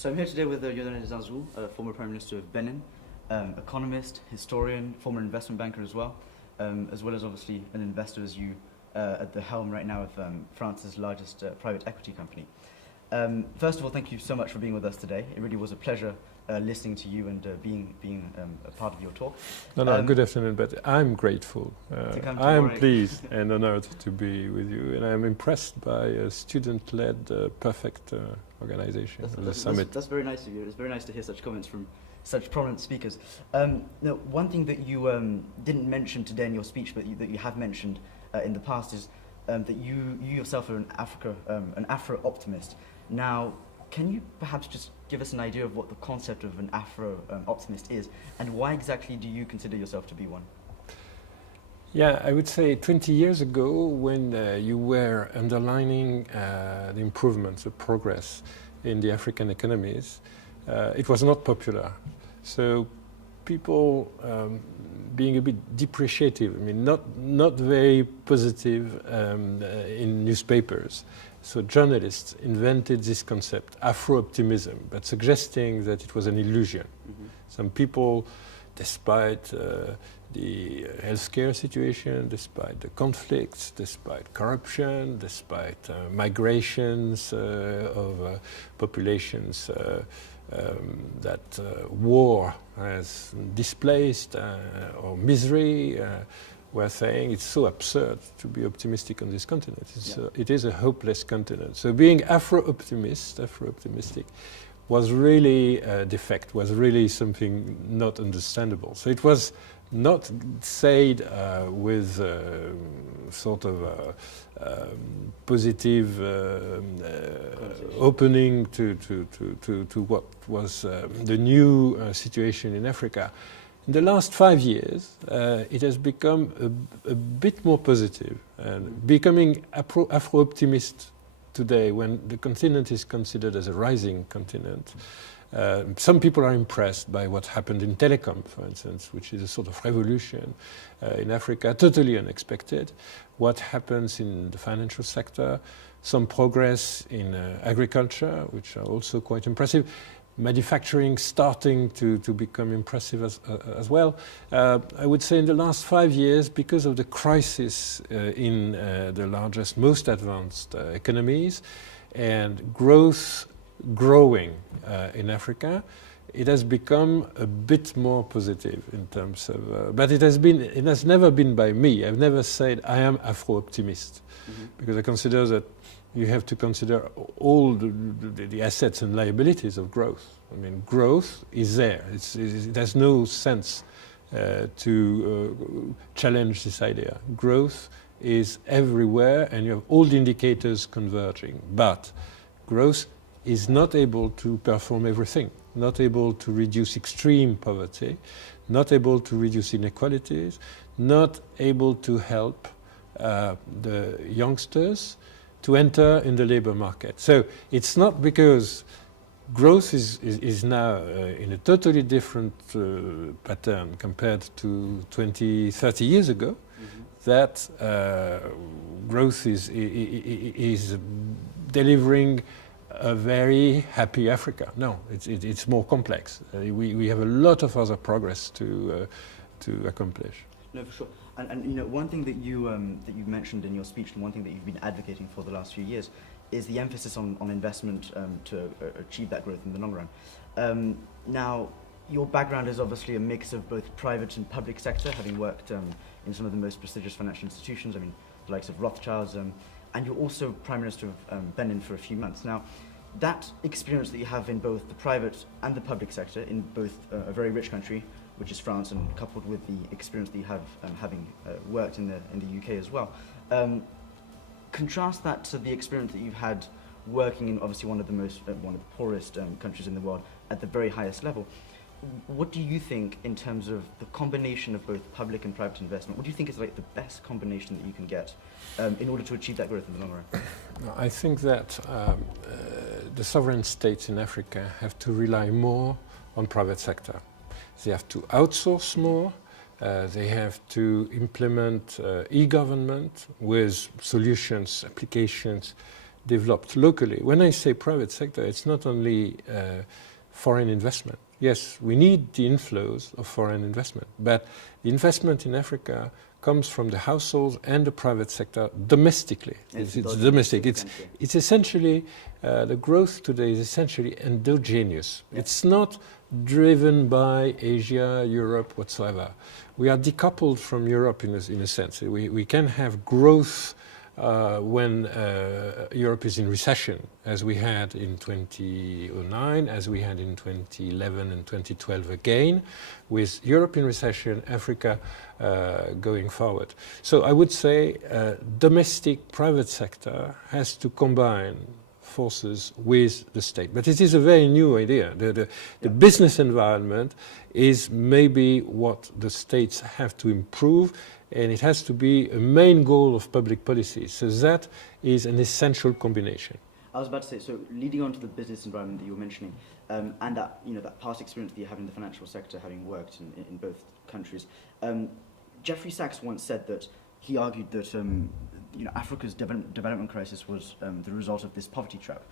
So I'm here today with Lionel Zinsou, former Prime Minister of Benin, economist, historian, former investment banker as well as obviously an investor as you at the helm right now of France's largest private equity company. First of all, thank you so much for being with us today. It really was a pleasure listening to you and being a part of your talk. Good afternoon, but I'm grateful. I am pleased and honored to be with you, and I'm impressed by a student-led, perfect organization of the summit. That's very nice of you. It's very nice to hear such comments from such prominent speakers. Now, one thing that you didn't mention today in your speech, but that you have mentioned in the past is that you yourself are an Afro-optimist. Now, can you perhaps just give us an idea of what the concept of an Afro-optimist is, and why exactly do you consider yourself to be one? Yeah, I would say 20 years ago, when you were underlining the improvements, the progress in the African economies, it was not popular. So people being a bit depreciative, I mean, not very positive in newspapers. So journalists invented this concept, Afro-optimism, but suggesting that it was an illusion. Mm-hmm. Some people, despite the healthcare situation, despite the conflicts, despite corruption, despite migrations of populations that war has displaced, or misery, were saying it's so absurd to be optimistic on this continent. It is a hopeless continent. So being Afro-optimistic, was really a defect, was really something not understandable. So it was not said with sort of positive opening to what was the new situation in Africa. In the last 5 years, it has become a bit more positive, and becoming Afro-optimist today, when the continent is considered as a rising continent. Some people are impressed by what happened in telecom, for instance, which is a sort of revolution in Africa, totally unexpected. What happens in the financial sector, some progress in agriculture, which are also quite impressive. Manufacturing starting to become impressive as well. I would say in the last 5 years, because of the crisis in the largest, most advanced economies, and growing in Africa, it has become a bit more positive in terms of. But it has never been by me. I've never said I am Afro-optimist, because I consider that you have to consider all the assets and liabilities of growth. I mean, growth is there. It has no sense to challenge this idea. Growth is everywhere, and you have all the indicators converging. But growth is not able to perform everything, not able to reduce extreme poverty, not able to reduce inequalities, not able to help the youngsters to enter in the labor market. So it's not because growth is now in a totally different pattern compared to 20, 30 years ago, that growth is delivering a very happy Africa. No, it's more complex. We have a lot of other progress to accomplish. No, for sure. And you know, one thing that you've mentioned in your speech, and one thing that you've been advocating for the last few years, is the emphasis on investment to achieve that growth in the long run. Now, your background is obviously a mix of both private and public sector, having worked in some of the most prestigious financial institutions, I mean, the likes of Rothschilds, and you're also Prime Minister of Benin for a few months. Now, that experience that you have in both the private and the public sector, in both a very rich country, which is France, and coupled with the experience that you have having worked in the UK as well. Contrast that to the experience that you've had working in obviously one of the poorest countries in the world at the very highest level. What do you think in terms of the combination of both public and private investment? What do you think is like the best combination that you can get in order to achieve that growth in the long run? I think that the sovereign states in Africa have to rely more on private sector. They have to outsource more. They have to implement e-government with solutions, applications developed locally. When I say private sector, it's not only foreign investment. Yes, we need the inflows of foreign investment, but the investment in Africa comes from the households and the private sector domestically. It's domestic. It's essentially, the growth today is essentially endogenous. Yeah. It's not driven by Asia, Europe, whatsoever. We are decoupled from Europe in a sense. We can have growth when Europe is in recession, as we had in 2009, as we had in 2011 and 2012 again, with Europe in recession, Africa going forward. So I would say domestic private sector has to combine forces with the state. But it is a very new idea. The business environment is maybe what the states have to improve, and it has to be a main goal of public policy. So that is an essential combination. I was about to say, so leading on to the business environment that you were mentioning, and that, you know, that past experience that you have in the financial sector, having worked in both countries, Jeffrey Sachs once said that he argued that you know, Africa's development crisis was the result of this poverty trap.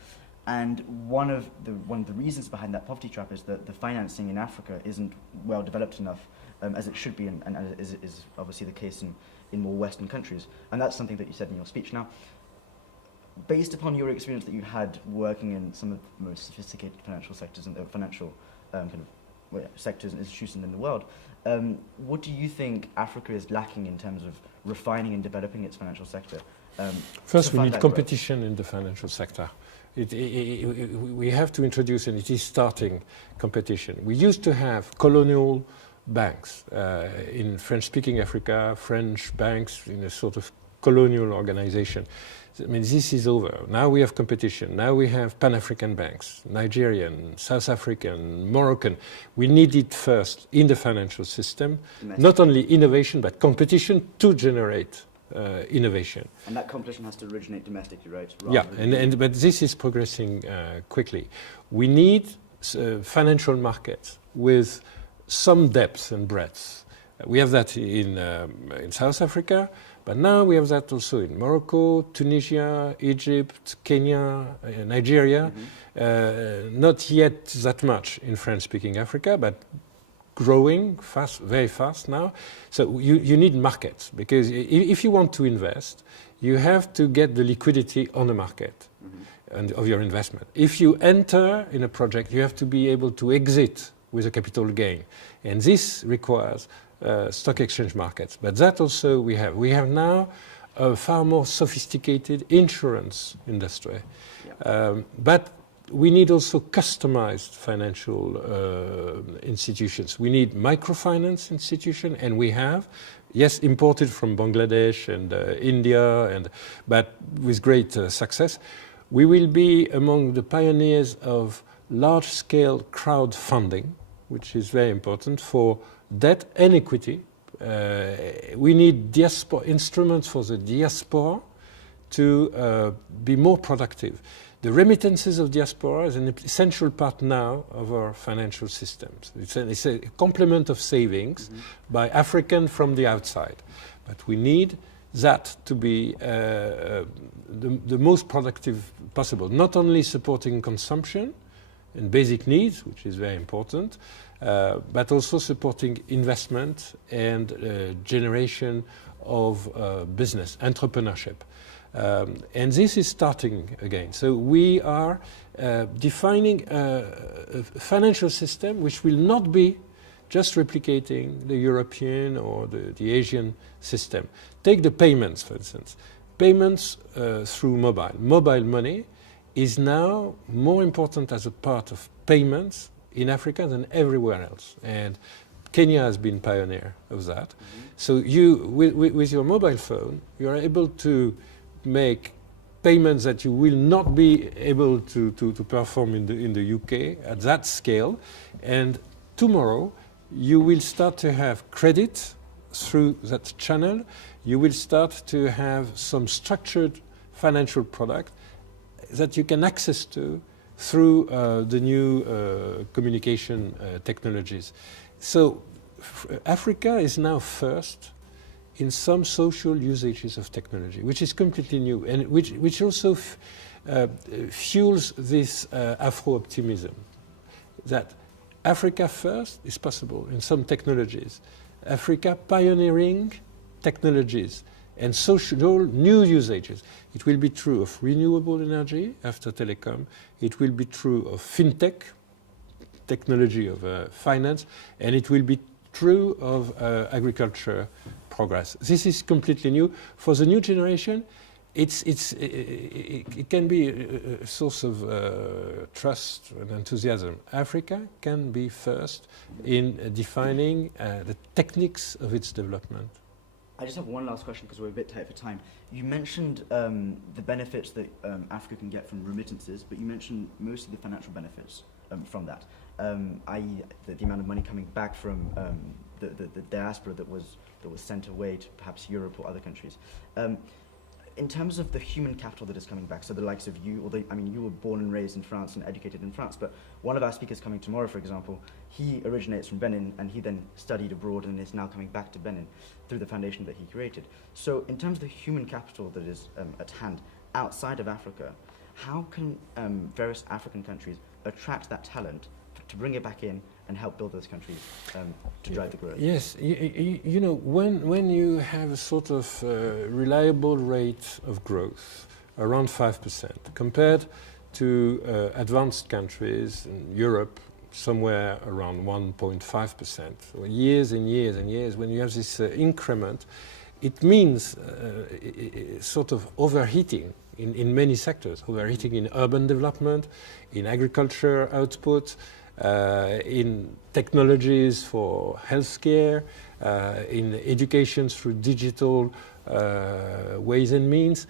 And one of the reasons behind that poverty trap is that the financing in Africa isn't well developed enough as it should be, and as is obviously the case in more Western countries. And that's something that you said in your speech. Now, based upon your experience that you had working in some of the most sophisticated financial sectors and financial sectors and institutions in the world, what do you think Africa is lacking in terms of refining and developing its financial sector? First, we need competition in the financial sector. We have to introduce, and it is starting, competition. We used to have colonial banks in French-speaking Africa, French banks in a sort of colonial organization. I mean, this is over. Now we have competition. Now we have Pan-African banks, Nigerian, South African, Moroccan. We need it first in the financial system, not only innovation, but competition to generate innovation. And that competition has to originate domestically, right? Yeah, but this is progressing quickly. We need financial markets with some depth and breadth. We have that in South Africa, but now we have that also in Morocco, Tunisia, Egypt, Kenya, Nigeria. Not yet that much in French-speaking Africa, but growing fast, very fast now. So you need markets, because if you want to invest, you have to get the liquidity on the market and of your investment. If you enter in a project, you have to be able to exit with a capital gain. And this requires stock exchange markets. But that also we have. We have now a far more sophisticated insurance industry. Yeah. But we need also customized financial institutions. We need microfinance institutions, and we have, yes, imported from Bangladesh and India, but with great success. We will be among the pioneers of large-scale crowdfunding, which is very important for debt and equity. We need instruments for the diaspora to be more productive. The remittances of diaspora is an essential part now of our financial systems. It's a complement of savings by African from the outside. But we need that to be the most productive possible, not only supporting consumption and basic needs, which is very important, but also supporting investment and generation of business, entrepreneurship. And this is starting again. So we are defining a financial system which will not be just replicating the European or the Asian system. Take the payments, for instance. Payments through mobile. Mobile money is now more important as a part of payments in Africa than everywhere else. And Kenya has been pioneer of that. So you, with your mobile phone, you are able to make payments that you will not be able to perform in the UK at that scale. And tomorrow, you will start to have credit through that channel. You will start to have some structured financial product that you can access to through the new communication technologies. So Africa is now first in some social usages of technology, which is completely new, and which also fuels this Afro-optimism, that Africa first is possible in some technologies. Africa pioneering technologies and social new usages. It will be true of renewable energy after telecom. It will be true of fintech, technology of finance, and it will be true of agriculture progress. This is completely new. For the new generation, it can be a source of trust and enthusiasm. Africa can be first in defining the techniques of its development. I just have one last question because we're a bit tight for time. You mentioned the benefits that Africa can get from remittances, but you mentioned mostly the financial benefits from that, i.e. the amount of money coming back from the diaspora that was sent away to perhaps Europe or other countries. In terms of the human capital that is coming back, so the likes of you, you were born and raised in France and educated in France, but one of our speakers coming tomorrow, for example, he originates from Benin and he then studied abroad and is now coming back to Benin through the foundation that he created. So in terms of the human capital that is at hand outside of Africa, how can various African countries attract that talent to bring it back in and help build those countries to drive the growth? Yes, you know, when you have a sort of reliable rate of growth, around 5%, compared to advanced countries in Europe, somewhere around 1.5%, so years and years and years, when you have this increment, it means sort of overheating in many sectors, overheating in urban development, in agriculture output, in technologies for healthcare, in education through digital ways and means,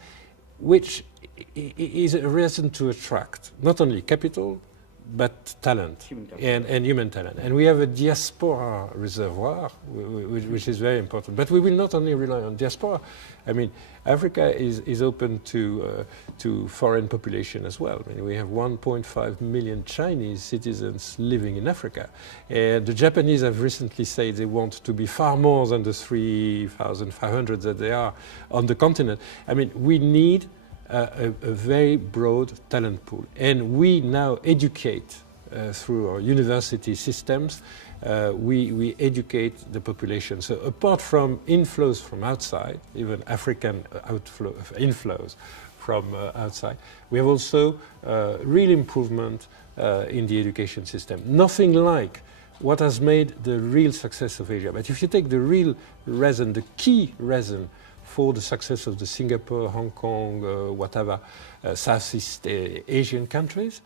which is a reason to attract not only capital, but talent and human talent. And we have a diaspora reservoir, which is very important. But we will not only rely on diaspora. I mean, Africa is open to foreign population as well. I mean, we have 1.5 million Chinese citizens living in Africa. And the Japanese have recently said they want to be far more than the 3,500 that they are on the continent. I mean, we need a very broad talent pool. And we now educate through our university systems, we educate the population. So apart from inflows from outside, even African inflows from outside, we have also real improvement in the education system. Nothing like what has made the real success of Asia. But if you take the real reason, the key reason for the success of the Singapore, Hong Kong, whatever, Southeast Asian countries,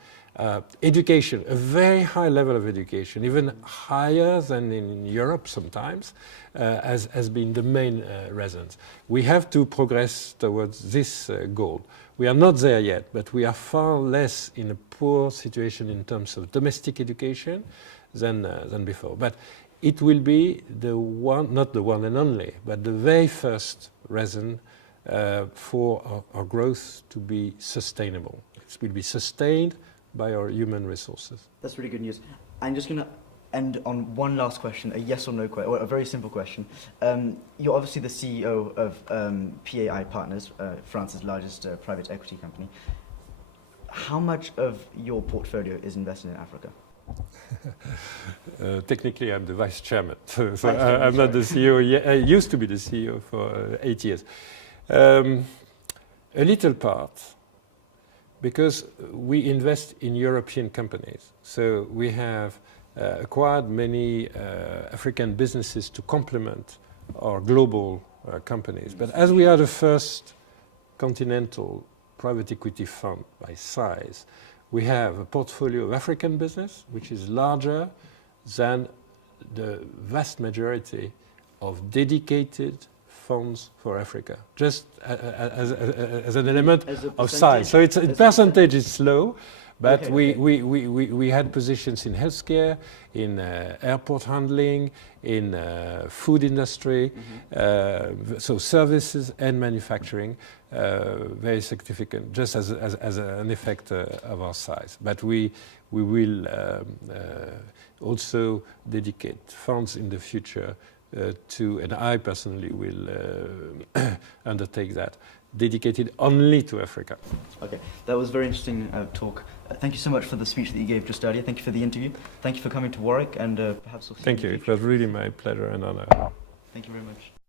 education, a very high level of education, even higher than in Europe sometimes, has been the main reason. We have to progress towards this goal. We are not there yet, but we are far less in a poor situation in terms of domestic education than before. But it will be the one, not the one and only, but the very first reason for our growth to be sustainable. It will be sustained by our human resources. That's really good news. I'm just going to end on one last question, a yes or no question, or a very simple question. You're obviously the CEO of PAI Partners, France's largest private equity company. How much of your portfolio is invested in Africa? Technically, I'm the vice chairman, so I'm not the CEO yet. I used to be the CEO for 8 years. A little part, because we invest in European companies. So we have acquired many African businesses to complement our global companies. But as we are the first continental private equity fund by size, we have a portfolio of African business, which is larger than the vast majority of dedicated funds for Africa, just as an element of size. So it's in percentage, it's low, but okay. We had positions in healthcare, in airport handling, in food industry, so services and manufacturing, very significant, just as an effect of our size. But we will also dedicate funds in the future and I personally will undertake that, dedicated only to Africa. Okay, that was very interesting talk. Thank you so much for the speech that you gave just earlier. Thank you for the interview. Thank you for coming to Warwick, and perhaps we'll see Thank you. in the It future. was really my pleasure and honor. Thank you very much.